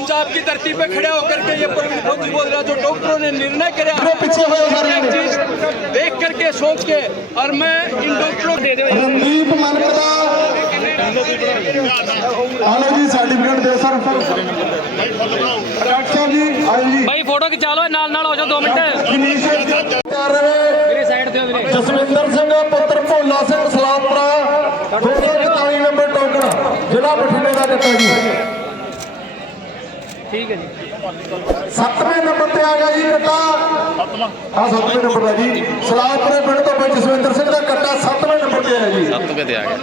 पंजाब की धरती पे खड़े होकर के ये प्रवीण फौजी बोल रहा जो डॉक्टरों ने निर्णय कराया थोड़ा पीछे हो जा रहे एक हैं। चीज देख करके सोच के और मैं इन डॉक्टरों दे दो ਰਣਦੀਪ ਮਲਕ ਦਾ ਆਲੋ ਜੀ ਸਰਟੀਫਿਕੇਟ ਦੇ ਸਰ ਡਾਕਟਰ ਸਾਹਿਬ ਜੀ ਆਇਓ ਜੀ ਭਾਈ ਫੋਟੋ ਖਿਚਾ ਲਓ ਨਾਲ ਨਾਲ ਹੋ ਜਾਓ 2 ਮਿੰਟ ਜਨੀਸ਼ ਕਰ ਰਹੇ ਮੇਰੀ ਸਾਈਡ ਤੇ ਹੋ ਵੀਰੇ ਜਸਵਿੰਦਰ ਸਿੰਘ ਪੁੱਤਰ ਭੋਲਾ ਸਿੰਘ ਸਲਾਮਪੁਰਾ 241 ਨੰਬਰ ਟੋਕਰਾ ਜ਼ਿਲ੍ਹਾ ਬਠਿੰਡੇ ਦਾ ਕੱਟਾ ਜੀ ਠੀਕ ਹੈ ਜੀ। ਸੱਤਵੇਂ ਨੰਬਰ ਤੇ ਆ ਗਿਆ ਜੀ ਕੱਟਾ। ਆ ਸੱਤਵੇਂ ਨੰਬਰ ਦਾ ਜੀ। ਸਲਾਮਪੁਰੇ ਪਿੰਡ ਤੋਂ ਬਾਈ ਜਸਵਿੰਦਰ ਸਿੰਘ ਦਾ ਕੱਟਾ ਸੱਤਵੇਂ ਨੰਬਰ ਤੇ ਆਇਆ ਜੀ। ਸੱਤਵੇਂ ਤੇ ਆ ਗਿਆ।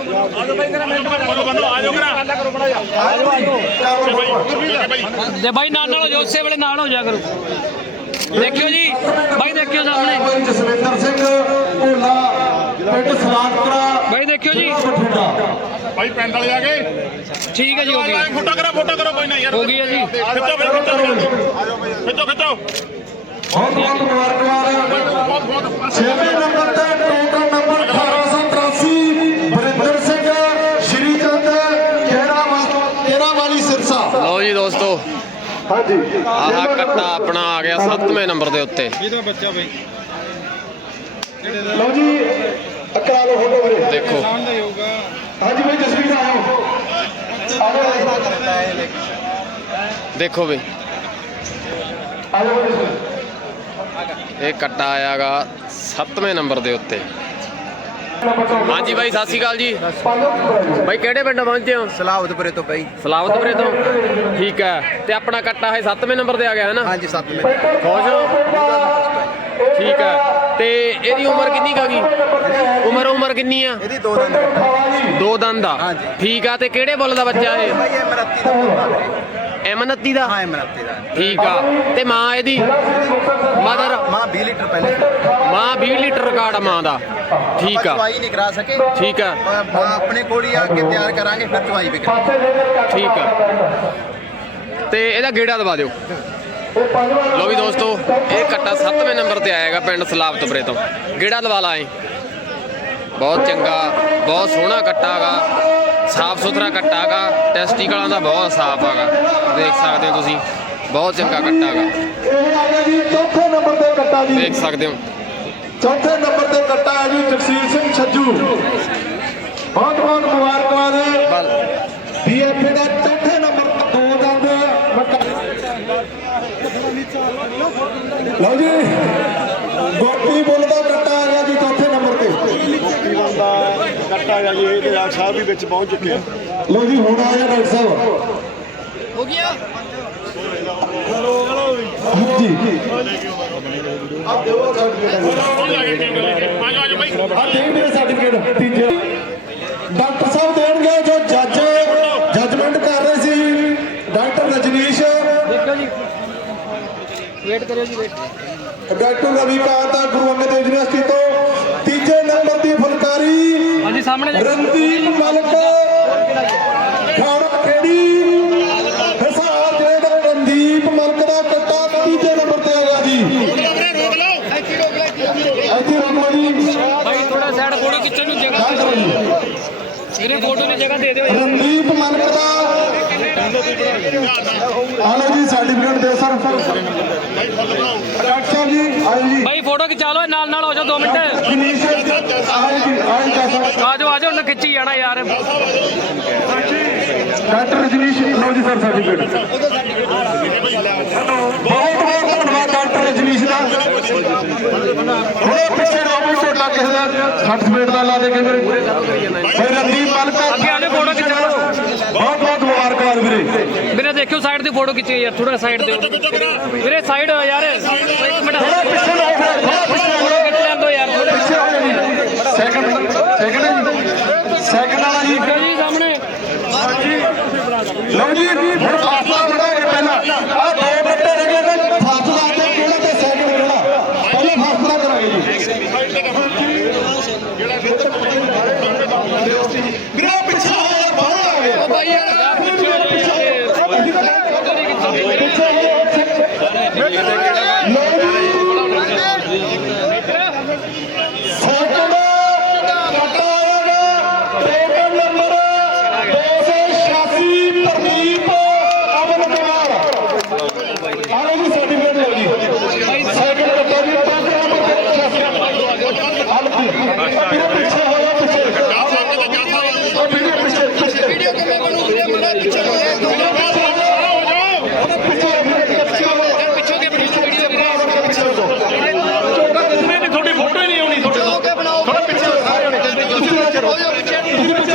ਤੇ ਭਾਈ ਨਾਲ ਨਾਲ ਹੋ ਜਾਓ ਉਸੇ ਵੇਲੇ ਨਾਲ ਹੋ ਜਾ ਕਰੋ। ਦੇਖਿਓ ਜੀ। ਭਾਈ ਦੇਖਿਓ ਸਾਹਮਣੇ। ਬਾਈ ਜਸਵਿੰਦਰ ਸਿੰਘ ਭੋਲਾ ਪਿੰਡ ਸਲਾਮਪੁਰਾ ਭਾਈ ਦੇਖਿਓ ਜੀ। ਬਠਿੰਡਾ। ਭਾਈ ਪਿੰਡ ਵਾਲੇ ਆ ਗਏ। ਠੀਕ ਹੈ ਜੀ ਹੋ ਗਈ। ਫੋਟੋ ਕਰੋ ਫੋਟੋ ਕਰੋ ਕੋਈ ਨਾ ਯਾਰ। ਹੋ ਗਈ ਹੈ ਜੀ। ਖਿੱਚੋ ਫਿਰ ਖਿੱਚੋ ਖਿੱਚੋ ਖਿੱਚੋ। ਬਹੁਤ ਬਹੁਤ ਮੁਬਾਰਕਬਾਦ। ਬਹੁਤ ਬਹੁਤ ਛੇਵੇਂ ਨੰਬਰ ਤੇ ਟੋਟਲ ਨੰਬਰ 1883 ਬਰਿੰਦਰ ਸਿੰਘ ਸ਼੍ਰੀ ਚੰਦ ਕੇਰਾ ਕੇਰਾ ਵਾਲੀ ਸਿਰਸਾ? ਲਓ ਜੀ ਦੋਸਤੋ ਹਾਂਜੀ। ਆਹ ਕੱਟਾ ਆਪਣਾ ਆ ਗਿਆ ਸੱਤਵੇਂ ਨੰਬਰ ਦੇ ਉੱਤੇ। ਲਓ ਜੀ ਅਕਰਾ ਲਓ ਫੋਟੋ ਵੀਰੇ ਦੇਖੋ ਹਾਂਜੀ ਭਾਈ ਜਸਵੀਰ ਆਇਓ ਆਇਓ ਦੇਖੋ ਵੀ। ਇਹ ਕੱਟਾ ਆਇਆਗਾ ਸੱਤਵੇਂ ਨੰਬਰ ਦੇ ਉੱਤੇ। ਹਾਂਜੀ ਬਾਈ ਸਤਿ ਸ਼੍ਰੀ ਅਕਾਲ ਜੀ। ਬਾਈ ਕਿਹੜੇ ਪਿੰਡ ਪਹੁੰਚੇ ਹੋ? ਸਲਾਵਤਪੁਰੇ ਤੋਂ ਬਈ। ਸਲਾਵਤਪੁਰੇ ਤੋਂ? ਠੀਕ ਹੈ। ਤੇ ਆਪਣਾ ਕੱਟਾ ਹੈ ਸੱਤਵੇਂ ਨੰਬਰ ਤੇ ਆ ਗਿਆ ਹੈ ਨਾ? ਹਾਂਜੀ 7 ਮਿੰਟ ਖੁਸ਼ ਹੋ? ਠੀਕ ਹੈ। ਤੇ ਇਹਦੀ ਉਮਰ ਕਿੰਨੀ ਕਾ ਗਈ? ਉਮਰ ਉਮਰ ਕਿੰਨੀ ਆ? ਇਹਦੀ ਦੋ ਦੰਦ। ਕੱਟਾ ਦੋ ਦੰਦ ਆ। ਹਾਂਜੀ। ਠੀਕ ਆ ਤੇ ਕਿਹੜੇ ਬੁੱਲ ਦਾ ਬੱਚਾ ਇਹ? ਬਈ ਇਹ ਮਰਤੀ ਦਾ ਵੀਰੇ ਐਮਨਤੀ ਦਾ? ਹਾਂ ਇਹ ਮਰਤੀ ਦਾ। ਠੀਕ ਆ। ਤੇ ਮਾਂ ਇਹਦੀ? ਮਦਰ? ਮਾਂ 20 ਲੀਟਰ ਪਹਿਲੇ। ਮਾਂ 20 ਲੀਟਰ ਰਿਕਾਰਡ ਆ ਮਾਂ ਦਾ। ਠੀਕ ਆ। ਚਵਾਈ ਨਹੀਂ ਕਰਾ ਸਕੇ। ਠੀਕ ਆ। ਮਾਂ ਆਪਣੇ ਕੋਲ ਹੀ ਆ ਕੇ ਤਿਆਰ ਕਰਾਂਗੇ ਫਿਰ ਚਵਾਈ ਵੀ ਕਰਾਂਗੇ ਠੀਕ ਆ। ਤੇ ਇਹਦਾ ਗੇੜਾ ਦਵਾ ਦਿਓ। ਲੋ ਵੀ ਦੋਸਤੋ ਇਹ ਕੱਟਾ 7ਵੇਂ ਨੰਬਰ ਤੇ ਆਏਗਾ ਪਿੰਡ ਸਲਾਬਤਪੁਰੇ ਤੋਂ। ਗੇੜਾ ਦਵਾ ਲਾਏ ਬਹੁਤ ਚੰਗਾ ਬਹੁਤ ਸੋਹਣਾ ਕੱਟਾ ਗਾ। ਸਾਫ਼ ਸੁਥਰਾ ਕੱਟਾ ਗਾ ਟੈਸਟੀਕਲਾਂ ਦਾ ਬਹੁਤ ਸਾਫ਼ ਆਗਾ ਦੇਖ ਸਕਦੇ ਹੋ ਤੁਸੀਂ। ਬਹੁਤ ਚੰਗਾ ਕੱਟਾ ਗਾ ਇਹ ਆ ਗਿਆ ਜੀ ਚੌਥੇ ਨੰਬਰ ਤੇ ਕੱਟਾ ਜੀ ਦੇਖ ਸਕਦੇ ਹੋ। ਚੌਥੇ ਨੰਬਰ ਤੇ ਕੱਟਾ ਹੈ ਜੀ ਜਗਸੀਰ ਸਿੰਘ ਛੱਜੂ। ਬਹੁਤ ਬਹੁਤ ਮੁਬਾਰਕਬਾਦ ਬੀਐਫਏ ਦਾ ਚੌਥੇ ਨੰਬਰ ਤੇ ਦੋ ਮੱਕਾ ਲਓ ਜੀ। ਗੋਪੀ ਬੁੱਲ ਦਾ ਕੱਟਾ ਆ ਗਿਆ ਜੀ ਚੌਥੇ ਨੰਬਰ ਤੇ ਤਕਰੀਬਨ ਦਾ ਗਿਆ ਜੀ ਇਹ ਤੇ ਆ ਸਾਹਿਬ ਵੀ ਵਿੱਚ ਪਹੁੰਚ ਚੁੱਕੇ ਆ। ਲਓ ਜੀ ਹੁਣ ਆ ਗਿਆ ਡਾਕਟਰ ਸਾਹਿਬ। ਹੋ ਗਿਆ? ਹਾਂਜੀ। ਆ ਗਏ ਪਿੰਡ ਵਾਲੇ ਆਜੋ ਆਜੋ ਭਾਈ ਆ ਦੇਖ ਮੇਰੇ ਸਰਟੀਫਿਕੇਟ ਤੀਜੇ। ਡਾਕਟਰ ਸਾਹਿਬ ਦੇਣਗੇ ਜੋ ਜੱਜ ਜੱਜਮੈਂਟ ਕਰ ਰਹੇ ਸੀ। ਡਾਕਟਰ ਰਜਨੀਸ਼। ਦੇਖਿਓ ਜੀ। ਵੇਟ ਕਰਿਓ ਜੀ ਵੇਟ ਡਾਕਟਰ ਰਵੀਕਾਂਤ ਆ ਗੁਰੂ ਅੰਗਦ ਦੇਵ ਯੂਨੀਵਰਸਿਟੀ ਤੋਂ। ਤੀਜੇ ਨੰਬਰ ਦੀ ਫੁਲਕਾਰੀ ਹਾਂਜੀ ਸਾਹਮਣੇ। ਰਣਦੀਪ ਮਲਕ ਖਾੜਾ ਖੇੜੀ ਹਿਸਾਰ ਜਿਹੜੇ ਦਾ ਰਣਦੀਪ ਮਲਕ ਦਾ ਕੱਟਾ ਤੀਜੇ ਨੰਬਰ ਤੇ ਆ ਗਿਆ ਜੀ। ਰੋਕ ਲਓ ਇੱਥੇ ਰਮਾ ਜੀ। ਭਾਈ ਥੋੜਾ ਸਾਈਡ ਫੋਟੋ ਖਿੱਚਣ ਨੂੰ ਜਗ੍ਹਾ ਵੀਰੇ ਫੋਟੋ ਨੂੰ ਜਗ੍ਹਾ ਦੇ ਦਿਓ। ਰਣਦੀਪ ਮਲਕ ਦਾ। ਆਲੋ ਜੀ ਸਰਟੀਫਿਕੇਟ ਦਿਓ ਸਰ। ਡਾਕਟਰ ਸਾਹਿਬ ਜੀ ਆਇਓ ਜੀ। ਫੋਟੋ ਖਿਚਾ ਲਓ ਨਾਲ ਨਾਲ ਹੋ ਜਾਓ 2 ਮਿੰਟ। ਆ ਜਾਓ ਆ ਜਾਓ ਉਹਨੇ ਖਿੱਚੀ ਜਾਣਾ ਯਾਰ। ਡਾਕਟਰ ਰਜਨੀਸ਼ ਲਓ ਜੀ ਸਰ ਸਰਟੀਫਿਕੇਟ ਬਹੁਤ ਬਹੁਤ ਧੰਨਵਾਦ ਡਾਕਟਰ ਰਜਨੀਸ਼ ਦਾ। ਹੁਣੇ ਪਿੱਛੇ ਰੋਬੀ ਛੋਟਾ ਕਿਸੇ ਦਾ ਸਰਟੀਫਿਕੇਟ ਦਾ ਲਾ ਦੇ ਕੇ ਮੇਰੇ। ਭਾਈ ਰਣਦੀਪ ਮਲਕ। ਅੱਗੇ ਆ ਜਾਓ ਫੋਟੋ ਖਿਚਾ ਲਓ। ਬਹੁਤ ਬਹੁਤ ਮੁਬਾਰਕਬਾਦ ਵੀਰੇ। ਵੀਰੇ ਦੇਖਿਓ ਸਾਈਡ ਦੀ ਫੋਟੋ ਖਿੱਚੀ ਯਾਰ ਥੋੜਾ ਸਾਈਡ ਦਿਓ। ਵੀਰੇ ਸਾਈਡ ਯਾਰ। ਇਹਨੂੰ ਸਰਟੀਫਿਕੇਟ ਲਓ ਜੀ ਸਾਈਕਲ ਤੇ ਪਾ ਦਿਓ ਪੰਜ ਨੰਬਰ ਤੇ ਵੀਰੇ ਪਿੱਛੇ ਹੋ ਜਾ ਪਿੱਛੇ ਉਹ ਵੀਰੇ ਪਿੱਛੇ ਪਿੱਛੇ ਵੀਡੀਓ ਕਿਵੇਂ ਬਣੂ ਵੀਰੇ ਮਰਾ ਪਿੱਛੇ ਹੋ ਜਾ ਤੁਹਾਡੀ ਫੋਟੋ ਹੀ ਨਹੀਂ ਆਉਣੀ ਤੁਹਾਡੇ ਤੋਂ ਥੋੜਾ ਪਿੱਛੇ ਹੋ ਜਾਓ ਤੁਸੀਂ ਪਿੱਛੇ ਹੋ ਜਾਓ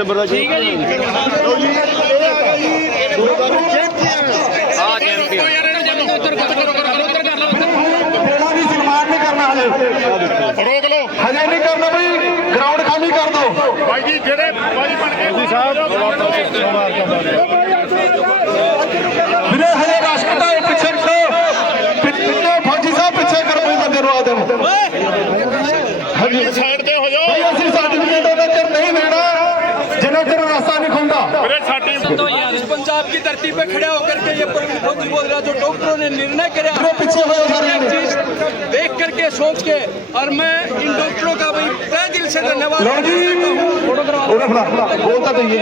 ਨੰਬਰ ਦਾ ਠੀਕ ਹੈ ਜੀ। ਆ ਚੈਂਪੀਅਨ ਜਨਮ ਉੱਤਰ ਕਰ ਲਓ ਉੱਤਰ ਕਰ ਲਓ ਉੱਤਰ ਕਰ ਲਓ। ਦੇਣਾ ਨਹੀਂ ਸਨਮਾਨ ਨਹੀਂ ਕਰਨਾ ਹਜੇ। ਰੋਕ ਲਓ। ਹਜੇ ਨਹੀਂ ਕਰਨਾ ਬਈ ਗਰਾਊਂਡ ਖਾਲੀ ਕਰ ਦਿਓ। ਜੀ ਜਿਹੜੇ ਬਾਈ ਬਣ ਕੇ ਵੀਰੇ साहब की धरती पे खड़े होकर के ये प्रभुभूति बोल रहा जो डॉक्टरों ने निर्णय कर चीज़ देख करके सोच के और मैं इन डॉक्टरों का भाई तय दिल से धन्यवाद करता हूँ।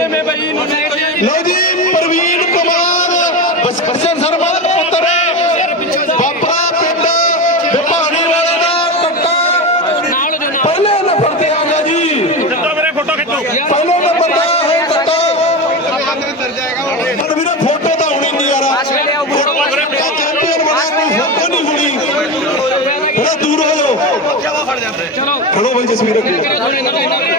मैं भाई ਚਲੋ ਖੜੋ ਬਈ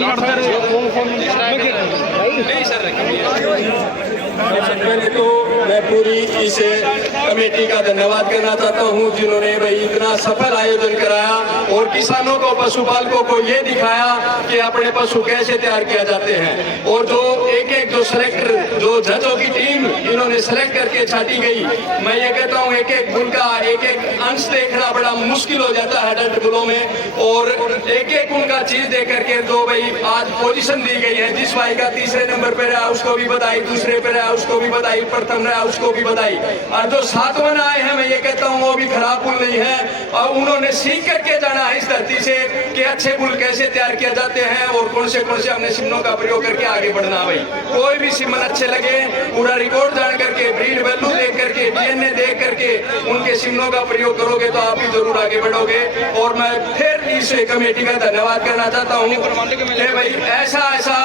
ਡਾਕਟਰ संगठन मैं पूरी इस कमेटी का धन्यवाद करना चाहता हूँ, जिन्होंने भाई इतना सफल आयोजन कराया और किसानों को, पशुपालकों को ये दिखाया कि अपने पशु कैसे तैयार किया जाते हैं। और जो एक एक जो सिलेक्टर जो जजों की टीम इन्होंने सेलेक्ट करके छाटी गई, मैं ये कहता हूँ एक एक गुण का एक एक अंश देखना बड़ा मुश्किल हो जाता है डट में। और एक एक उनका चीज़ देख करके तो भाई आज पोजीशन दी गई है। जिस भाई का तीसरे नंबर पे रहा, उसको भी बधाई। दूसरे पे रहा, उसको भी बधाई। प्रथम रहा, उसको भी बधाई। और जो सातवां आए हैं, मैं ये कहता हूँ, वो भी खराब पुल नहीं है। और उन्होंने सीख करके जाना है इस धरती से कि अच्छे पुल कैसे तैयार किया जाते हैं और कौन से कौन से हमने सिमनों का प्रयोग करके आगे बढ़ना भाई। कोई भी सिमन अच्छे लगे, पूरा रिकॉर्ड जान डीएनए देख करके उनके सिमनों का प्रयोग करोगे तो आप भी ज़रूर आगे बढ़ोगे। और मैं फिर इस कमेटी का धन्यवाद करना चाहता हूँ भाई ऐसा ऐसा,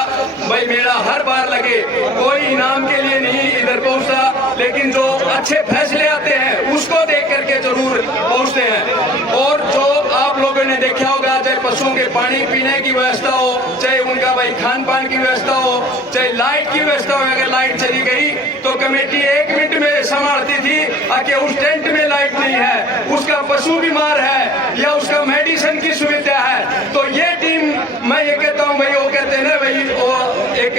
भाई मेरा हर बार लगे। कोई इनाम के लिए नहीं इधर पहुँचता, लेकिन जो अच्छे फैसले आते हैं, उसको देख करके ज़रूर पहुँचते हैं। और जो आप लोगों ने देखा होगा चाहे पशुओं के पानी पीने की व्यवस्था हो, चाहे उनका भाई खान पान की व्यवस्था हो, चाहे लाइट की व्यवस्था हो, अगर लाइट चली गई तो कमेटी एक मिनट में संभालती थी, आके उस टेंट में लाइट नहीं है। उसका पशु बीमार है, या उसका मेडिसिन की सुविधा है तो ये ये कहता हूँ, भाई, वो कहते हैं ना, भाई, वो एक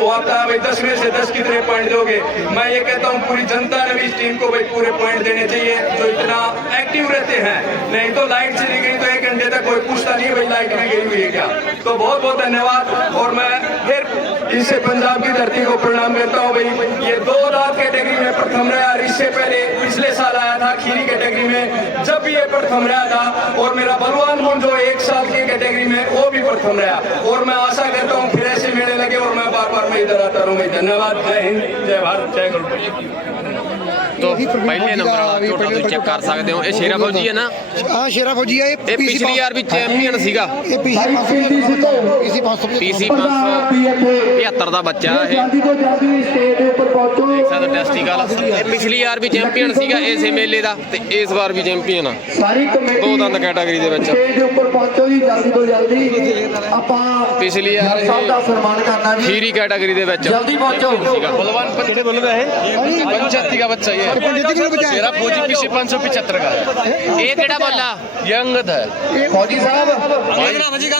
वो आता है, भाई, दस में से दस कितने पॉइंट दोगे? मैं ये कहता हूँ, पूरी जनता ने भी इस टीम को, भाई, पूरे पॉइंट देने चाहिए, जो इतना एक्टिव रहते हैं। नहीं तो लाइट चली गई तो एक घंटे तक कोई पूछता नहीं, भाई लाइट में गई हुई है क्या? तो बहुत बहुत धन्यवाद, और मैं फिर इससे पंजाब की धरती को प्रणाम करता हूँ, भाई। ये दो रात कैटेगरी में प्रथम रहा इससे पहले पिछले साल आया था, खीरी कैटेगरी में, जब प्रथम रहा था और मेरा बलवान मुंड जो एक साल की कैटेगरी में वो भी प्रथम रहा और मैं आशा करता हूँ फिर ऐसे मेले लगे और मैं बार बार मैं इधर आता रहूँ भाई धन्यवाद जय हिंद जय भारत जय गुरु ਤੋਂ ਪਹਿਲੇ ਨੰਬਰ ਵਾਲਾ ਝੋਟਾ ਤੁਸੀਂ ਚੈੱਕ ਕਰ ਸਕਦੇ ਹੋ। ਇਹ ਸ਼ੇਰਾ ਫੌਜੀ ਹੈ ਨਾ? ਹਾਂ ਸ਼ੇਰਾ ਫੌਜੀ ਆ ਇਹ ਪਿਛਲੀ ਵਾਰ ਵੀ ਚੈਂਪੀਅਨ ਸੀਗਾ। ਇਹ ਪੀਸੀ 500 ਪੀਸੀ 500 ਪੀਸੀ 575 ਦਾ ਬੱਚਾ ਇਹ ਜਲਦੀ ਤੋਂ ਜਲਦੀ ਸਟੇਜ ਦੇ ਉੱਪਰ ਪਹੁੰਚੋ। ਸਾਡਾ ਟੈਸਟੀਕਲ ਇਹ ਪਿਛਲੀ ਵਾਰ ਵੀ ਚੈਂਪੀਅਨ ਸੀਗਾ ਇਸੇ ਮੇਲੇ ਦਾ ਤੇ ਇਸ ਵਾਰ ਵੀ ਚੈਂਪੀਅਨ ਆ। ਸਾਰੀ ਕਮੇਟੀ ਦੋ ਦੰਦ ਕੈਟਾਗਰੀ ਦੇ ਵਿੱਚ। ਸਟੇਜ ਦੇ ਉੱਪਰ ਪਹੁੰਚੋ ਜੀ ਜਲਦੀ ਤੋਂ ਜਲਦੀ ਆਪਾਂ ਪਿਛਲੀ ਵਾਰ ਸਭ ਦਾ ਸਨਮਾਨ ਕਰਨਾ ਜੀ। ਖੀਰੀ ਕੈਟਾਗਰੀ ਦੇ ਵਿੱਚ। ਜਲਦੀ ਪਹੁੰਚੋ। ਸੀਗਾ। ਬਲਵਾਨ ਕਿਹੜੇ ਬੋਲਦਾ ਇਹ? ਪੰਚਾਇਤੀ ਦਾ ਬੱਚਾ ਇਹ पंडित जी को बचाया मेरा फौजी पीछे 575 का है ये केड़ा बोला यंग था फौजी साहब अंग्रेजरा फौजी का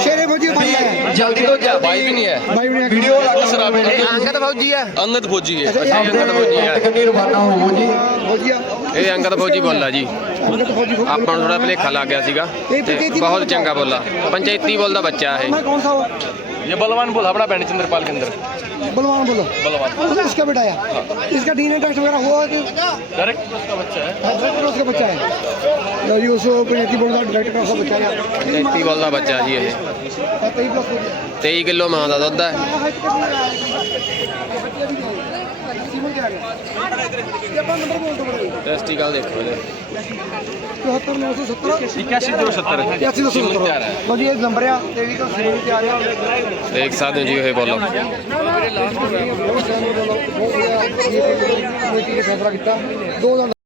शेरे फौजी बोला जल्दी तो जा भाई भी नहीं है भाई भी वीडियो लगा शराब में अंगद फौजी है अंगद फौजी है अच्छा अंगद फौजी है ਕਿੰਨੀ ਰਵਾਨਾ ਹੋ ਜੀ ਇਹ ਅੰਗਦ ਫੌਜੀ ਬੋਲਾ ਜੀ ਆਪਾਂ ਨੂੰ ਥੋੜਾ ਭਲੇਖਾ ਲੱਗ ਗਿਆ ਸੀਗਾ ਤੇ ਬਹੁਤ ਚੰਗਾ ਬੋਲਾ ਪੰਚਾਇਤੀ ਬੋਲ ਦਾ ਬੱਚਾ ਇਹ ਕੌਣ ਸਾ ਇਹ ਬਲਵਾਨ ਬੋਲ ਆਪਣਾ ਪਿੰਡ ਚੰਦਰਪਾਲ ਕੇ ਅੰਦਰ बलवान बोलो उसने इसका बेटा आया इसका डीएनए टेस्ट वगैरह हुआ कि डायरेक्ट क्रॉस का बच्चा है डायरेक्ट क्रॉस का बच्चा है तो ये उसको पंजाबी बोर्ड का डायरेक्ट क्रॉस का बच्चा है ਜੈਤੀ ਵੱਲ ਦਾ ਬੱਚਾ ਜੀ ਇਹ 23 प्लस हो गया 23 ਕਿਲੋ ਮਾਂ ਦਾ ਦੁੱਧ ਹੈ ਕਿਹਨੂੰ ਕਿਹਾ ਗਿਆ ਜੇ ਆਪਾਂ ਨੰਬਰ ਬੋਲ ਦੋ ਦੇਖੋ ਜੀ ਇਹ ਨੰਬਰ ਆ ਤੇ ਵੀ ਕੋਈ ਸੇਵ ਤੇ ਆ। ਦੇਖ ਸਕਦੇ ਜੀ ਇਹ ਬੋਲੋ। ਬਹੁਤ ਬਹੁਤ ਬਹੁਤ ਬਹੁਤ ਬਹੁਤ ਬਹੁਤ ਬਹੁਤ ਬਹੁਤ ਬਹੁਤ ਬਹੁਤ ਬਹੁਤ ਬਹੁਤ